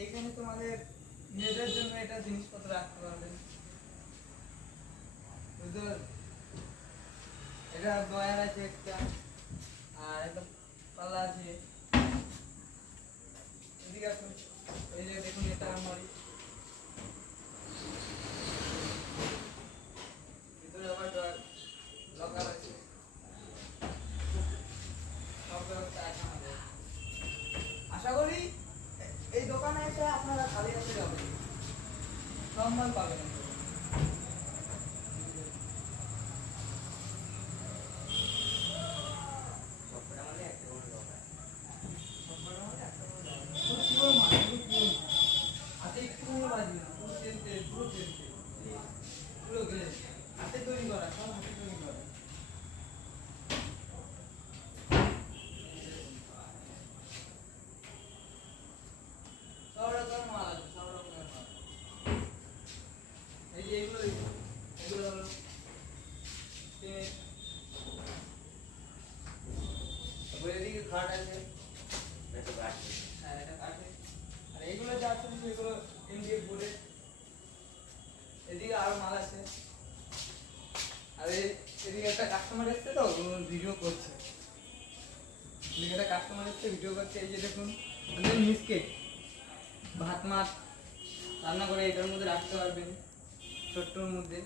এইখানে তোমাদের মেয়েদের জন্য এটা জিনিসপত্র রাখতে পারবেন। বুঝতে, এটা ডয়ার আছে একটা, আর একটা পাল্লা আছে। এদিকে আসুন, এই যে দেখুন এটা আলমারি, ভিতরে আবার ডয়ার লকার আছে, সব ব্যবস্থা আছে আমাদের। আশা করি এই দোকানে এসে আপনারা খালি হাতে যাবেন, সব মাল পাবেন। হাতে তৈরি করা, সব হাতে তৈরি করা। সব রকমের মাল আছে, সব রকমের মাল। এই যে এগুলো দেখুন, এগুলো হলো সিমেন্ট। তারপরে এদিকে খাট আছে, হ্যাঁ এটা কাঠে। আর এইগুলো যা আছে সেগুলো এমডিএফ বোর্ডে। এদিকে আরো মাল আছে। আর এদিকে একটা কাস্টমার এসছে তো ভিডিও করছে, এদিকে একটা কাস্টমার এসছে ভিডিও করছে। এই যে দেখুন মিসকেট, ভাত মাছ রান্না করে এটার মধ্যে রাখতে পারবেন, ছোট্টর মধ্যে।